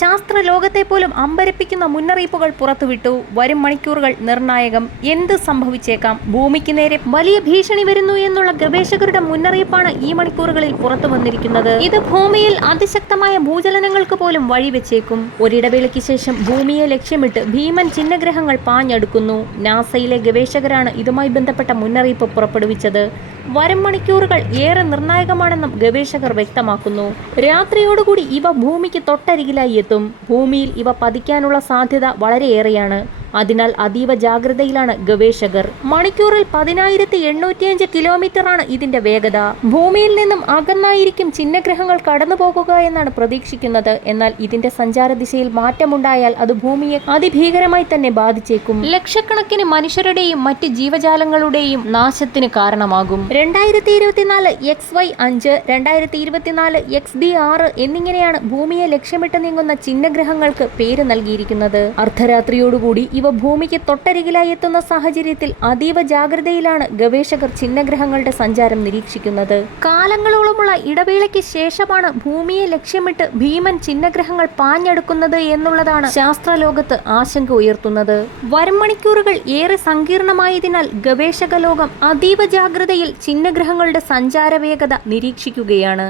ശാസ്ത്ര ലോകത്തെ പോലും അമ്പരപ്പിക്കുന്ന മുന്നറിയിപ്പുകൾ പുറത്തുവിട്ടു. വരും മണിക്കൂറുകൾ നിർണായകം. എന്ത് സംഭവിച്ചേക്കാം? ഭൂമിക്ക് നേരെ വലിയ ഭീഷണി വരുന്നു എന്നുള്ള ഗവേഷകരുടെ മുന്നറിയിപ്പാണ് ഈ മണിക്കൂറുകളിൽ പുറത്തു വന്നിരിക്കുന്നത്. ഇത് ഭൂമിയിൽ അതിശക്തമായ ഭൂചലനങ്ങൾക്ക് പോലും വഴിവെച്ചേക്കും. ഒരിടവേളയ്ക്ക് ശേഷം ഭൂമിയെ ലക്ഷ്യമിട്ട് ഭീമൻ ചിഹ്നഗ്രഹങ്ങൾ പാഞ്ഞടുക്കുന്നു. നാസയിലെ ഗവേഷകരാണ് ഇതുമായി ബന്ധപ്പെട്ട മുന്നറിയിപ്പ് പുറപ്പെടുവിച്ചത്. വരും മണിക്കൂറുകൾ ഏറെ നിർണായകമാണെന്നും ഗവേഷകർ വ്യക്തമാക്കുന്നു. രാത്രിയോടുകൂടി ഇവ ഭൂമിക്ക് തൊട്ടരികിലായി എത്തും. ഭൂമിയിൽ ഇവ പതിക്കാനുള്ള സാധ്യത വളരെയേറെയാണ്. അതിനാൽ അതീവ ജാഗ്രതയിലാണ് ഗവേഷകർ. മണിക്കൂറിൽ 10,805 കിലോമീറ്ററാണ് ഇതിന്റെ വേഗത. ഭൂമിയിൽ നിന്നും അകന്നായിരിക്കും ചിഹ്നഗ്രഹങ്ങൾ കടന്നുപോകുക എന്നാണ് പ്രതീക്ഷിക്കുന്നത്. എന്നാൽ ഇതിന്റെ സഞ്ചാര ദിശയിൽ മാറ്റമുണ്ടായാൽ അത് ഭൂമിയെ അതിഭീകരമായി തന്നെ ബാധിച്ചേക്കും. ലക്ഷക്കണക്കിന് മനുഷ്യരുടെയും മറ്റ് ജീവജാലങ്ങളുടെയും നാശത്തിന് കാരണമാകും. 2024 XY5, 2024 XD6 എന്നിങ്ങനെയാണ് ഭൂമിയെ ലക്ഷ്യമിട്ട് നീങ്ങുന്ന ചിഹ്നഗ്രഹങ്ങൾക്ക് പേര് നൽകിയിരിക്കുന്നത്. അർദ്ധരാത്രിയോടുകൂടി ഇവ ഭൂമിക്ക് തൊട്ടരികിലായി എത്തുന്ന സാഹചര്യത്തിൽ അതീവ ജാഗ്രതയിലാണ് ഗവേഷകർ ചിഹ്നഗ്രഹങ്ങളുടെ സഞ്ചാരം നിരീക്ഷിക്കുന്നത്. കാലങ്ങളോളമുള്ള ഇടവേളയ്ക്ക് ശേഷമാണ് ഭൂമിയെ ലക്ഷ്യമിട്ട് ഭീമൻ ചിഹ്നഗ്രഹങ്ങൾ പാഞ്ഞെടുക്കുന്നത് എന്നുള്ളതാണ് ശാസ്ത്രലോകത്ത് ആശങ്ക ഉയർത്തുന്നത്. വരും മണിക്കൂറുകൾ ഏറെ സങ്കീർണമായതിനാൽ ഗവേഷക ലോകം അതീവ ജാഗ്രതയിൽ ചിഹ്നഗ്രഹങ്ങളുടെ സഞ്ചാര വേഗത നിരീക്ഷിക്കുകയാണ്.